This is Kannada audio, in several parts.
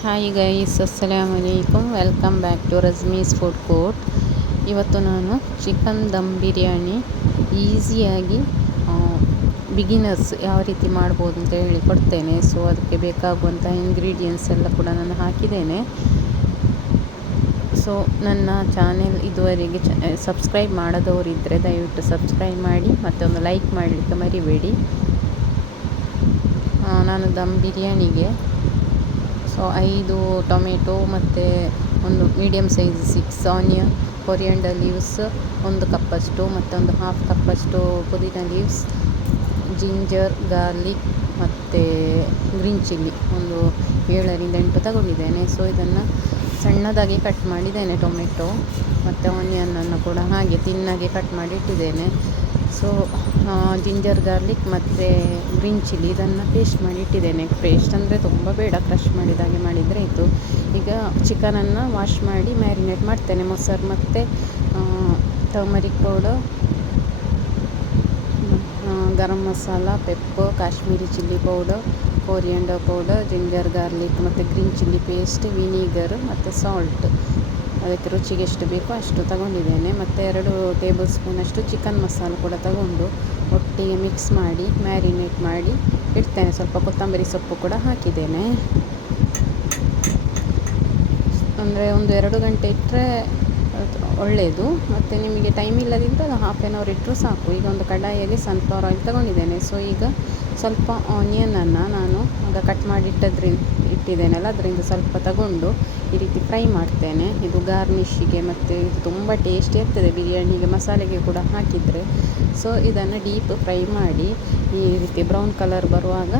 ಹಾಯ್ ಗೈಸ್, ಅಸ್ಸಲಾಮುಅಲೈಕುಮ್. Welcome back to Razmi's food court. ಇವತ್ತು ನಾನು ಚಿಕನ್ ದಮ್ ಬಿರಿಯಾನಿ ಈಸಿಯಾಗಿ ಬಿಗಿನರ್ಸ್ ಯಾವ ರೀತಿ ಮಾಡ್ಬೋದು ಅಂತ ಹೇಳಿ ಕೊಡ್ತೇನೆ. ಸೊ ಅದಕ್ಕೆ ಬೇಕಾಗುವಂಥ ಇಂಗ್ರೀಡಿಯೆಂಟ್ಸ್ ಎಲ್ಲ ಕೂಡ ನಾನು ಹಾಕಿದ್ದೇನೆ. ಸೊ ನನ್ನ ಚಾನೆಲ್ ಇದುವರೆಗೆ ಸಬ್ಸ್ಕ್ರೈಬ್ ಮಾಡದವರಿದ್ದರೆ ದಯವಿಟ್ಟು ಸಬ್ಸ್ಕ್ರೈಬ್ ಮಾಡಿ ಮತ್ತು ಒಂದು ಲೈಕ್ ಮಾಡಲಿಕ್ಕೆ ಮರಿಬೇಡಿ. ನಾನು ದಮ್ ಬಿರಿಯಾನಿಗೆ 5 ಟೊಮೆಟೊ ಮತ್ತು ಒಂದು medium size 6 onion, coriander leaves 1 ಕಪ್ಪಷ್ಟು ಮತ್ತು ಒಂದು ಹಾಫ್ ಕಪ್ಪಷ್ಟು ಪುದೀನ ಲೀವ್ಸ್, ಜಿಂಜರ್, ಗಾರ್ಲಿಕ್ ಮತ್ತು ಗ್ರೀನ್ ಚಿಲ್ಲಿ ಒಂದು 7ರಿಂದ 8 ತಗೊಂಡಿದ್ದೇನೆ. ಸೊ ಇದನ್ನು ಸಣ್ಣದಾಗಿ ಕಟ್ ಮಾಡಿದ್ದೇನೆ. ಟೊಮೆಟೊ ಮತ್ತು ಆನಿಯನನ್ನು ಕೂಡ ಹಾಗೆ ತಿನ್ನಾಗಿ ಕಟ್ ಮಾಡಿ ಇಟ್ಟಿದ್ದೇನೆ. ಸೊ ಜಿಂಜರ್, ಗಾರ್ಲಿಕ್ ಮತ್ತು ಗ್ರೀನ್ ಚಿಲ್ಲಿ ಇದನ್ನು ಪೇಸ್ಟ್ ಮಾಡಿ ಇಟ್ಟಿದ್ದೇನೆ. ಪೇಸ್ಟ್ ಅಂದರೆ ತುಂಬ ಬೇಡ, ಕ್ರಷ್ ಮಾಡಿದಾಗೆ ಮಾಡಿದರೆ ಆಯಿತು. ಈಗ ಚಿಕನನ್ನು ವಾಶ್ ಮಾಡಿ ಮ್ಯಾರಿನೇಟ್ ಮಾಡ್ತೇನೆ. ಮೊಸರು ಮತ್ತು turmeric powder, garam masala, pepper, Kashmiri chilli powder, coriander powder, ginger, garlic ಮತ್ತು ಗ್ರೀನ್ ಚಿಲ್ಲಿ ಪೇಸ್ಟ್, ವಿನಿಗರ್ ಮತ್ತು ಸಾಲ್ಟ್, ಅದಕ್ಕೆ ರುಚಿಗೆ ಎಷ್ಟು ಬೇಕೋ ಅಷ್ಟು ತಗೊಂಡಿದ್ದೇನೆ. ಮತ್ತು 2 ಟೇಬಲ್ ಸ್ಪೂನಷ್ಟು ಚಿಕನ್ ಮಸಾಲ ಕೂಡ ತಗೊಂಡು ಒಟ್ಟಿಗೆ ಮಿಕ್ಸ್ ಮಾಡಿ ಮ್ಯಾರಿನೇಟ್ ಮಾಡಿ ಇಡ್ತೇನೆ. ಸ್ವಲ್ಪ ಕೊತ್ತಂಬರಿ ಸೊಪ್ಪು ಕೂಡ ಹಾಕಿದ್ದೇನೆ. ಅಂದರೆ 1-2 ಗಂಟೆ ಇಟ್ಟರೆ ಒಳ್ಳೆಯದು. ಮತ್ತು ನಿಮಗೆ ಟೈಮ್ ಇಲ್ಲದಿದ್ದರೆ ಹಾಫ್ ಆನ್ ಅವರ್ ಇಟ್ಟರೂ ಸಾಕು. ಈಗ ಒಂದು ಕಡಾಯಿಯಲ್ಲಿ ಸನ್ಫ್ಲವರ್ ಆಯಿಲ್ ತಗೊಂಡಿದ್ದೇನೆ. ಸೊ ಈಗ ಸ್ವಲ್ಪ ಆನಿಯನನ್ನು ನಾನು ಆಗ ಕಟ್ ಮಾಡಿ ಇಟ್ಟಿದ್ದೇನಲ್ಲ ಅದರಿಂದ ಸ್ವಲ್ಪ ತಗೊಂಡು ಈ ರೀತಿ ಫ್ರೈ ಮಾಡ್ತೇನೆ. ಇದು ಗಾರ್ನಿಷಿಗೆ ಮತ್ತು ಇದು ತುಂಬ ಟೇಸ್ಟಿ ಇರ್ತದೆ ಬಿರಿಯಾನಿಗೆ, ಮಸಾಲೆಗೆ ಕೂಡ ಹಾಕಿದರೆ. ಸೊ ಇದನ್ನು ಡೀಪ್ ಫ್ರೈ ಮಾಡಿ ಈ ರೀತಿ ಬ್ರೌನ್ ಕಲರ್ ಬರುವಾಗ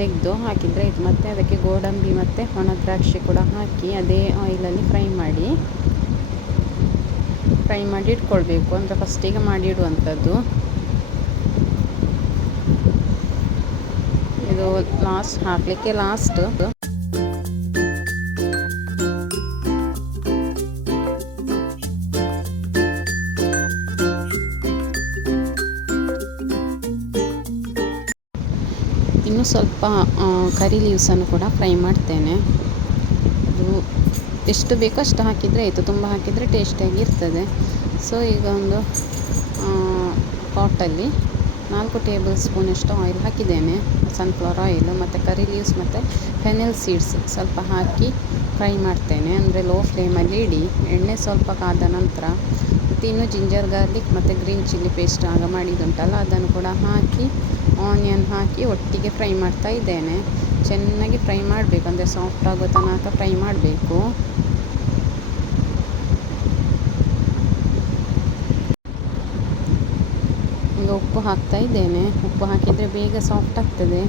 ತೆಗೆದು ಹಾಕಿದರೆ ಇದು. ಮತ್ತು ಅದಕ್ಕೆ ಗೋಡಂಬಿ ಮತ್ತು ಒಣ ದ್ರಾಕ್ಷಿ ಕೂಡ ಹಾಕಿ ಅದೇ ಆಯಿಲಲ್ಲಿ ಫ್ರೈ ಮಾಡಿ ಇಟ್ಕೊಳ್ಬೇಕು. ಅಂದರೆ ಫಸ್ಟಿಗೆ ಮಾಡಿ ಇಡುವಂಥದ್ದು. ಇದು ಲಾಸ್ಟ್ ಹಾಕಲಿಕ್ಕೆ ಲಾಸ್ಟ್. ಇನ್ನು ಸ್ವಲ್ಪ ಕರಿ ಲೀವ್ಸನ್ನು ಕೂಡ ಫ್ರೈ ಮಾಡ್ತೇನೆ. ಅದು ಎಷ್ಟು ಬೇಕೋ ಅಷ್ಟು ಹಾಕಿದರೆ ಆಯಿತು, ತುಂಬ ಹಾಕಿದರೆ ಟೇಸ್ಟಿಯಾಗಿ ಇರ್ತದೆ. ಸೊ ಈಗ ಒಂದು ಪಾಟಲ್ಲಿ 4 ಟೇಬಲ್ ಸ್ಪೂನಷ್ಟು ಆಯಿಲ್ ಹಾಕಿದ್ದೇನೆ, ಸನ್ಫ್ಲವರ್ ಆಯಿಲ್. ಮತ್ತು ಕರಿ ಲೀವ್ಸ್ ಮತ್ತು ಫೆನೆಲ್ ಸೀಡ್ಸ್ ಸ್ವಲ್ಪ ಹಾಕಿ ಫ್ರೈ ಮಾಡ್ತೇನೆ. ಅಂದರೆ ಲೋ ಫ್ಲೇಮಲ್ಲಿ ಇಡಿ. ಎಣ್ಣೆ ಸ್ವಲ್ಪ ಕಾದ ನಂತರ ಮತ್ತು ಇನ್ನು ಜಿಂಜರ್, ಗಾರ್ಲಿಕ್ ಮತ್ತು ಗ್ರೀನ್ ಚಿಲ್ಲಿ ಪೇಸ್ಟ್ ಆಗ ಮಾಡಿದ್ದುಂಟಲ್ಲ ಅದನ್ನು ಕೂಡ ಹಾಕಿ ಆನಿಯನ್ ಹಾಕಿ ಒಟ್ಟಿಗೆ ಫ್ರೈ ಮಾಡ್ತಾ ಇದ್ದೇನೆ. ಚೆನ್ನಾಗಿ ಫ್ರೈ ಮಾಡಬೇಕು, ಅಂದರೆ ಸಾಫ್ಟ್ ಆಗೋ ತನಕ ಫ್ರೈ ಮಾಡಬೇಕು. ಈಗ ಉಪ್ಪು ಹಾಕ್ತಾ ಇದ್ದೇನೆ. ಉಪ್ಪು ಹಾಕಿದರೆ ಬೇಗ ಸಾಫ್ಟ್ ಆಗ್ತದೆ.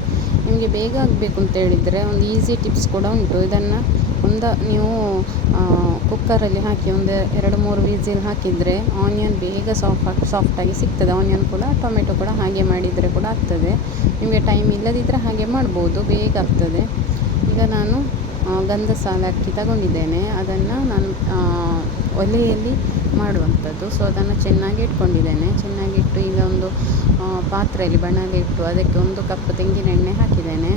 ನಿಮಗೆ ಬೇಗ ಆಗಬೇಕು ಅಂತ ಹೇಳಿದರೆ ಒಂದು ಈಸಿ ಟಿಪ್ಸ್ ಕೂಡ ಉಂಟು. ಇದನ್ನು ನೀವು ಕುಕ್ಕರಲ್ಲಿ ಹಾಕಿ 1-2-3 ವಿಸಿಲ್ ಹಾಕಿದರೆ ಆನಿಯನ್ ಬೇಗ ಸಾಫ್ಟಾಗಿ ಸಿಗ್ತದೆ. ಆನಿಯನ್ ಕೂಡ ಟೊಮೆಟೊ ಕೂಡ ಹಾಗೆ ಮಾಡಿದರೆ ಕೂಡ ಆಗ್ತದೆ. ನಿಮಗೆ ಟೈಮ್ ಇಲ್ಲದಿದ್ದರೆ ಹಾಗೆ ಮಾಡ್ಬೋದು, ಬೇಗ ಆಗ್ತದೆ. ಈಗ ನಾನು ಗಂಧಸಾಲ ಅಕ್ಕಿ ತಗೊಂಡಿದ್ದೇನೆ. ಅದನ್ನು ನಾನು ಒಲೆಯಲ್ಲಿ ಮಾಡುವಂಥದ್ದು. ಸೊ ಅದನ್ನು ಚೆನ್ನಾಗಿ ಇಟ್ಕೊಂಡಿದ್ದೇನೆ. ಚೆನ್ನಾಗಿಟ್ಟು ಈಗ ಒಂದು ಪಾತ್ರೆಯಲ್ಲಿ ಬಾಣಲೆ ಇಟ್ಟು ಅದಕ್ಕೆ 1 ಕಪ್ ತೆಂಗಿನ ಎಣ್ಣೆ ಹಾಕಿದ್ದೇನೆ.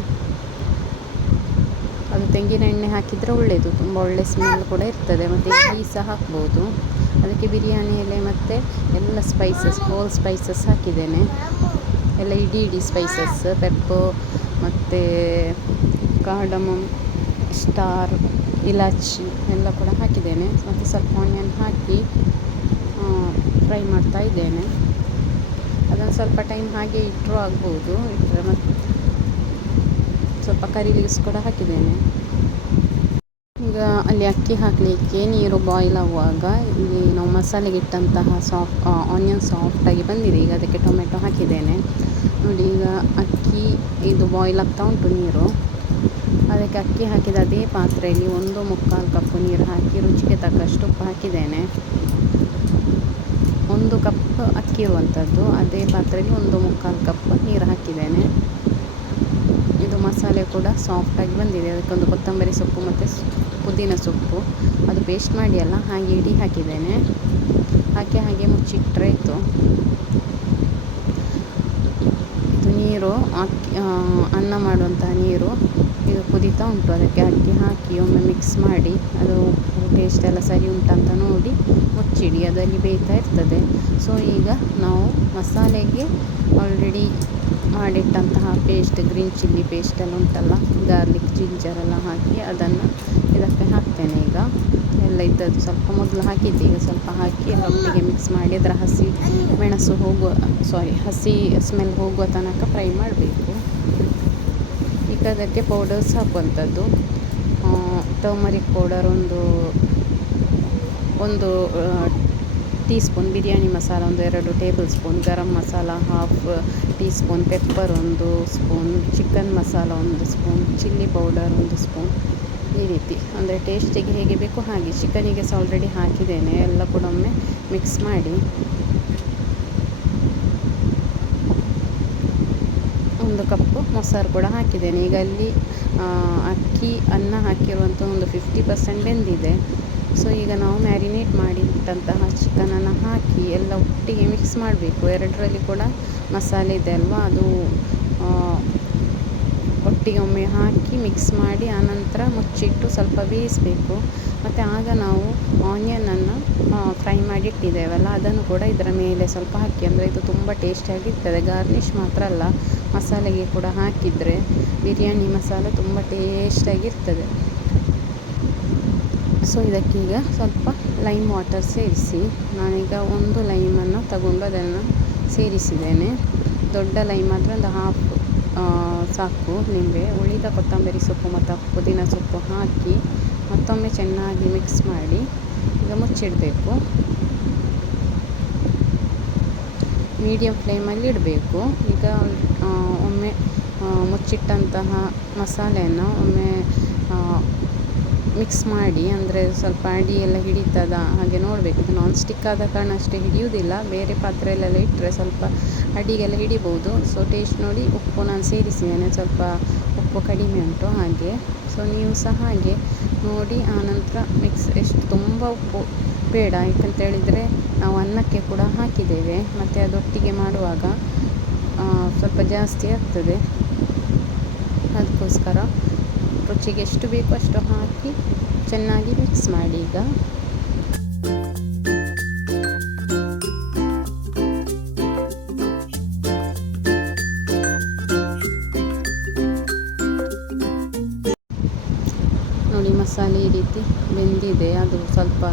ಅದು ತೆಂಗಿನ ಎಣ್ಣೆ ಹಾಕಿದರೆ ಒಳ್ಳೆಯದು, ತುಂಬ ಒಳ್ಳೆ ಸ್ಮೆಲ್ ಕೂಡ ಇರ್ತದೆ. ಮತ್ತು ಘೀ ಸಹ ಹಾಕ್ಬೋದು. ಅದಕ್ಕೆ ಬಿರಿಯಾನಿ ಎಲೆ ಮತ್ತು ಎಲ್ಲ ಸ್ಪೈಸಸ್, ಹೋಲ್ ಸ್ಪೈಸಸ್ ಹಾಕಿದ್ದೇನೆ. ಎಲ್ಲ ಇಡೀ ಸ್ಪೈಸಸ್, ಪೆಪ್ಪರ್ ಮತ್ತು ಕಾರ್ಡಮಮ್, ಸ್ಟಾರ್, ಇಲಾಚಿ ಎಲ್ಲ ಕೂಡ ಹಾಕಿದ್ದೇನೆ. ಮತ್ತು ಸ್ವಲ್ಪ ಆನಿಯನ್ ಹಾಕಿ ಫ್ರೈ ಮಾಡ್ತಾ ಇದ್ದೇನೆ. ಅದನ್ನು ಸ್ವಲ್ಪ ಟೈಮ್ ಹಾಗೆ ಇಟ್ಟರೂ ಆಗ್ಬೋದು. ಇಟ್ಟರೆ ಮತ್ತು ಸ್ವಲ್ಪ ಕರಿ ಲೀವ್ಸ್ ಕೂಡ ಹಾಕಿದ್ದೇನೆ. ಈಗ ಅಲ್ಲಿ ಅಕ್ಕಿ ಹಾಕಲಿಕ್ಕೆ ನೀರು ಬಾಯ್ಲ್ ಆಗುವಾಗ ಇಲ್ಲಿ ನಾವು ಮಸಾಲೆಗೆ ಇಟ್ಟಂತಹ ಆನಿಯನ್ ಸಾಫ್ಟಾಗಿ ಬಂದಿದೆ. ಈಗ ಅದಕ್ಕೆ ಟೊಮೆಟೊ ಹಾಕಿದ್ದೇನೆ ನೋಡಿ. ಈಗ ಅಕ್ಕಿ ಇದು ಬಾಯ್ಲ್ ಆಗ್ತಾ ಉಂಟು ನೀರು. ಅದಕ್ಕೆ ಅಕ್ಕಿ ಹಾಕಿದ ಅದೇ ಪಾತ್ರೆಯಲ್ಲಿ 1-1/4 ಕಪ್ ನೀರು ಹಾಕಿ ರುಚಿಗೆ ತಕ್ಕಷ್ಟು ಉಪ್ಪು ಹಾಕಿದ್ದೇನೆ. 1 ಕಪ್ ಅಕ್ಕಿ ಇರುವಂಥದ್ದು, ಅದೇ ಪಾತ್ರೆಯಲ್ಲಿ 1-1/4 ಕಪ್ ನೀರು ಹಾಕಿದ್ದೇನೆ. ಇದು ಮಸಾಲೆ ಕೂಡ ಸಾಫ್ಟಾಗಿ ಬಂದಿದೆ. ಅದಕ್ಕೊಂದು ಕೊತ್ತಂಬರಿ ಸೊಪ್ಪು ಮತ್ತು ಪುದೀನ ಸೊಪ್ಪು, ಅದು ಪೇಸ್ಟ್ ಮಾಡಿ ಅಲ್ಲ ಹಾಗೆ ಇಡೀ ಹಾಕಿದ್ದೇನೆ. ಹಾಗೆ ಮುಚ್ಚಿಟ್ಟರೆ ಆಯಿತು. ಇದು ನೀರು ಅನ್ನ ಮಾಡುವಂತಹ ನೀರು ಈಗ ಕುದೀತಾ ಉಂಟು. ಅದಕ್ಕೆ ಅಕ್ಕಿ ಹಾಕಿ ಒಮ್ಮೆ ಮಿಕ್ಸ್ ಮಾಡಿ ಅದು ಟೇಸ್ಟ್ ಎಲ್ಲ ಸರಿ ಉಂಟಂತ ನೋಡಿ ಮುಚ್ಚಿಡಿ, ಅದಲ್ಲಿ ಬೇಯ್ತಾ ಇರ್ತದೆ. ಸೊ ಈಗ ನಾವು ಮಸಾಲೆಗೆ ಆಲ್ರೆಡಿ ಮಾಡಿಟ್ಟಂತಹ ಪೇಸ್ಟ್, ಗ್ರೀನ್ ಚಿಲ್ಲಿ ಪೇಸ್ಟ್ ಎಲ್ಲ ಉಂಟಲ್ಲ, ಗಾರ್ಲಿಕ್ ಜಿಂಜರ್ ಎಲ್ಲ ಹಾಕಿ ಅದನ್ನು ಇದಕ್ಕೆ ಹಾಕ್ತೇನೆ. ಈಗ ಎಲ್ಲ ಇದ್ದದ್ದು ಸ್ವಲ್ಪ ಮೊದಲು ಹಾಕಿದ್ದೆ, ಈಗ ಸ್ವಲ್ಪ ಹಾಕಿ ಎಲ್ಲ ಒಟ್ಟಿಗೆ ಮಿಕ್ಸ್ ಮಾಡಿ ಅದರ ಹಸಿ ಸ್ಮೆಲ್ ಹೋಗುವ ತನಕ ಫ್ರೈ ಮಾಡಬೇಕು. ಈಗ ಅದಕ್ಕೆ ಪೌಡರ್ಸ್ ಹಾಕುವಂಥದ್ದು, ಟರ್ಮರಿಕ್ ಪೌಡರ್ ಒಂದು teaspoon, biryani masala 2 tablespoon, garam masala 1/2 teaspoon, pepper 1 spoon, chicken masala 1 spoon, chilli powder 1 spoon. ಈ ರೀತಿ ಅಂದರೆ ಟೇಸ್ಟಿಗೆ ಹೇಗೆ ಬೇಕು ಹಾಗೆ. ಚಿಕನಿಗೆ ಸಹ ಆಲ್ರೆಡಿ ಹಾಕಿದ್ದೇನೆ. ಎಲ್ಲ ಕೂಡ ಒಮ್ಮೆ ಮಿಕ್ಸ್ ಮಾಡಿ 1 ಕಪ್ಪು ಮೊಸರು ಕೂಡ ಹಾಕಿದ್ದೇನೆ. ಈಗ ಅಲ್ಲಿ ಅನ್ನ ಹಾಕಿರುವಂಥ ಒಂದು 50% ಬೆಂದಿದೆ. ಸೊ ಈಗ ನಾವು ಮ್ಯಾರಿನೇಟ್ ಮಾಡಿಟ್ಟಂತಹ ಚಿಕನನ್ನು ಹಾಕಿ ಎಲ್ಲ ಒಟ್ಟಿಗೆ ಮಿಕ್ಸ್ ಮಾಡಬೇಕು. ಎರಡರಲ್ಲಿ ಕೂಡ ಮಸಾಲೆ ಇದೆ ಅಲ್ವಾ, ಅದು ಒಟ್ಟಿಗೆ ಒಮ್ಮೆ ಹಾಕಿ ಮಿಕ್ಸ್ ಮಾಡಿ ಆನಂತರ ಮುಚ್ಚಿಟ್ಟು ಸ್ವಲ್ಪ ಬೇಯಿಸಬೇಕು. ಮತ್ತು ಆಗ ನಾವು ಆನಿಯನನ್ನು ಫ್ರೈ ಮಾಡಿಟ್ಟಿದ್ದೇವಲ್ಲ ಅದನ್ನು ಕೂಡ ಇದರ ಮೇಲೆ ಸ್ವಲ್ಪ ಹಾಕಿ, ಅಂದರೆ ಇದು ತುಂಬ ಟೇಸ್ಟಿಯಾಗಿರ್ತದೆ. ಗಾರ್ನಿಷ್ ಮಾತ್ರ ಅಲ್ಲ, ಮಸಾಲೆಗೆ ಕೂಡ ಹಾಕಿದರೆ ಬಿರಿಯಾನಿ ಮಸಾಲೆ ತುಂಬ ಟೇಸ್ಟಿಯಾಗಿರ್ತದೆ. ಸೊ ಇದಕ್ಕೀಗ ಸ್ವಲ್ಪ ಲೈಮ್ ವಾಟರ್ ಸೇರಿಸಿ, ನಾನೀಗ 1 ಲೈಮನ್ನು ತಗೊಂಡು ಅದನ್ನು ಸೇರಿಸಿದ್ದೇನೆ. ದೊಡ್ಡ ಲೈಮ್ ಆದರೆ ಒಂದು 1/2 ಸಾಕು ನಿಂಬೆ. ಉಳಿದ ಕೊತ್ತಂಬರಿ ಸೊಪ್ಪು ಮತ್ತು ಪುದೀನ ಸೊಪ್ಪು ಹಾಕಿ ಮತ್ತೊಮ್ಮೆ ಚೆನ್ನಾಗಿ ಮಿಕ್ಸ್ ಮಾಡಿ ಈಗ ಮುಚ್ಚಿಡಬೇಕು. ಮೀಡಿಯಮ್ ಫ್ಲೇಮಲ್ಲಿ ಇಡಬೇಕು. ಈಗ ಒಮ್ಮೆ ಮುಚ್ಚಿಟ್ಟಂತಹ ಮಸಾಲೆಯನ್ನು ಒಮ್ಮೆ ಮಿಕ್ಸ್ ಮಾಡಿ, ಅಂದರೆ ಸ್ವಲ್ಪ ಅಡಿಯೆಲ್ಲ ಹಿಡಿತದ ಹಾಗೆ ನೋಡಬೇಕು. ಇದು ನಾನ್ ಸ್ಟಿಕ್ ಆದ ಕಾರಣ ಅಷ್ಟೇ ಹಿಡಿಯುವುದಿಲ್ಲ, ಬೇರೆ ಪಾತ್ರೆಯಲ್ಲೆಲ್ಲ ಇಟ್ಟರೆ ಸ್ವಲ್ಪ ಅಡಿಗೆಲ್ಲ ಹಿಡಿಬೋದು. ಸೊ ಟೇಸ್ಟ್ ನೋಡಿ ಉಪ್ಪು ನಾನು ಸೇರಿಸಿದ್ದೇನೆ, ಸ್ವಲ್ಪ ಉಪ್ಪು ಕಡಿಮೆ ಉಂಟು ಹಾಗೆ. ಸೊ ನೀವು ಸಹ ಹಾಗೆ ನೋಡಿ ಆನಂತರ ಎಷ್ಟು ತುಂಬ ಉಪ್ಪು ಬೇಡ, ಯಾಕಂತೇಳಿದರೆ ನಾವು ಅನ್ನಕ್ಕೆ ಕೂಡ ಹಾಕಿದ್ದೇವೆ ಮತ್ತು ಅದೊಟ್ಟಿಗೆ ಮಾಡುವಾಗ ಸ್ವಲ್ಪ ಜಾಸ್ತಿ ಆಗ್ತದೆ. ಅದಕ್ಕೋಸ್ಕರ ರುಚಿಗೆ ಎಷ್ಟು ಬೇಕೋ ಅಷ್ಟು ಹಾಕಿ ಚೆನ್ನಾಗಿ ಮಿಕ್ಸ್ ಮಾಡಿ. ಈಗ ನೋಡಿ ಮಸಾಲೆ ಈ ರೀತಿ ಬೆಂದಿದೆ. ಅದು ಸ್ವಲ್ಪ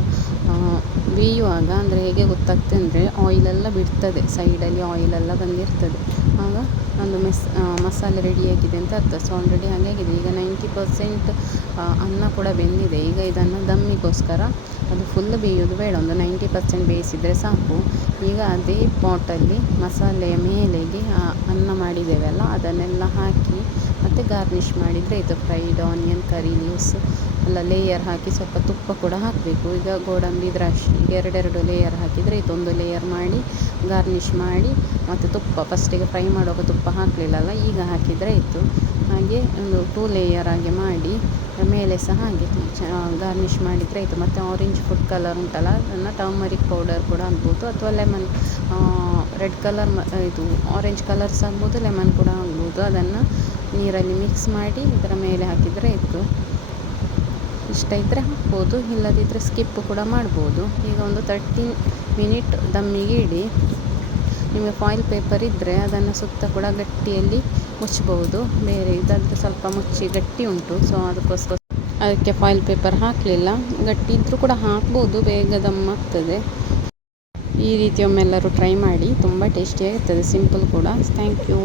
ಬೇಯುವಾಗ ಅಂದರೆ ಹೇಗೆ ಗೊತ್ತಾಗ್ತದೆ ಅಂದರೆ ಆಯಿಲೆಲ್ಲ ಬಿಡ್ತದೆ, ಸೈಡಲ್ಲಿ ಆಯಿಲೆಲ್ಲ ಬಂದಿರ್ತದೆ, ಆಗ ಒಂದು ಮಸಾಲೆ ರೆಡಿಯಾಗಿದೆ ಅಂತ ಅರ್ಥ. ಸೊ ಆಲ್ರೆಡಿ ಹಾಗಾಗಿದೆ. ಈಗ 90% ಅನ್ನ ಕೂಡ ಬೆಂದಿದೆ. ಈಗ ಇದನ್ನು ದಮ್ಮಿಗೋಸ್ಕರ ಅದು ಫುಲ್ ಬೇಯೋದು ಬೇಡ, ಒಂದು 90% ಬೇಯಿಸಿದರೆ ಸಾಕು. ಈಗ ಅದೇ ಪಾಟಲ್ಲಿ ಮಸಾಲೆಯ ಮೇಲೆಗೆ ಅನ್ನ ಮಾಡಿದ್ದೇವಲ್ಲ ಅದನ್ನೆಲ್ಲ ಹಾಕಿ ಮತ್ತು ಗಾರ್ನಿಷ್ ಮಾಡಿದರೆ ಇದು ಫ್ರೈಡ್ ಆನಿಯನ್, ಕರಿ ಲೀವ್ಸ್ ಎಲ್ಲ ಲೇಯರ್ ಹಾಕಿ ಸ್ವಲ್ಪ ತುಪ್ಪ ಕೂಡ ಹಾಕಬೇಕು. ಈಗ ಗೋಡಂಬಿ, ದ್ರಾಕ್ಷಿ 2 ಲೇಯರ್ ಹಾಕಿದರೆ ಇದೊಂದು ಲೇಯರ್ ಮಾಡಿ ಗಾರ್ನಿಷ್ ಮಾಡಿ, ಮತ್ತು ತುಪ್ಪ ಫಸ್ಟಿಗೆ ಫ್ರೈ ಮಾಡುವಾಗ ತುಪ್ಪ ಹಾಕಲಿಲ್ಲಲ್ಲ, ಈಗ ಹಾಕಿದರೆ ಇತ್ತು. ಹಾಗೆ ಒಂದು 2 ಲೇಯರ್ ಆಗಿ ಮಾಡಿ ಮೇಲೆ ಸಹ ಹಾಗೆ ಗಾರ್ನಿಷ್ ಮಾಡಿದರೆ ಆಯಿತು. ಮತ್ತು ಆರೆಂಜ್ ಫುಡ್ ಕಲರ್ ಉಂಟಲ್ಲ, ಅದನ್ನು ಟರ್ಮರಿಕ್ ಪೌಡರ್ ಕೂಡ ಆಗ್ಬೋದು, ಅಥವಾ ಲೆಮನ್ ರೆಡ್ ಕಲರ್ ಇದು ಆರೆಂಜ್ ಕಲರ್ಸ್ ಆಗ್ಬೋದು, ಲೆಮನ್ ಕೂಡ ಆಗ್ಬೋದು. ಅದನ್ನು ನೀರಲ್ಲಿ ಮಿಕ್ಸ್ ಮಾಡಿ ಇದರ ಮೇಲೆ ಹಾಕಿದರೆ ಇತ್ತು. ಇಷ್ಟ ಇದ್ದರೆ ಹಾಕ್ಬೋದು, ಇಲ್ಲದಿದ್ದರೆ ಸ್ಕಿಪ್ ಕೂಡ ಮಾಡ್ಬೋದು. ಈಗ ಒಂದು 13 ಮಿನಿಟ್ ದಮ್ಮಿಗೆ ಇಡಿ. ನಿಮಗೆ ಫಾಯಿಲ್ ಪೇಪರ್ ಇದ್ದರೆ ಅದನ್ನು ಸುತ್ತ ಕೂಡ ಗಟ್ಟಿಯಲ್ಲಿ ಮುಚ್ಚಬಹುದು. ಬೇರೆ ಇದಾದರೆ ಸ್ವಲ್ಪ ಮುಚ್ಚಿ ಗಟ್ಟಿ ಉಂಟು, ಸೊ ಅದಕ್ಕೆ ಫಾಯಿಲ್ ಪೇಪರ್ ಹಾಕಲಿಲ್ಲ. ಗಟ್ಟಿ ಇದ್ದರೂ ಕೂಡ ಹಾಕ್ಬೋದು, ಬೇಗ ದಮ್ಮಾಗ್ತದೆ. ಈ ರೀತಿ ಒಮ್ಮೆಲ್ಲರೂ ಟ್ರೈ ಮಾಡಿ, ತುಂಬ ಟೇಸ್ಟಿಯಾಗಿರ್ತದೆ, ಸಿಂಪಲ್ ಕೂಡ. Thank you.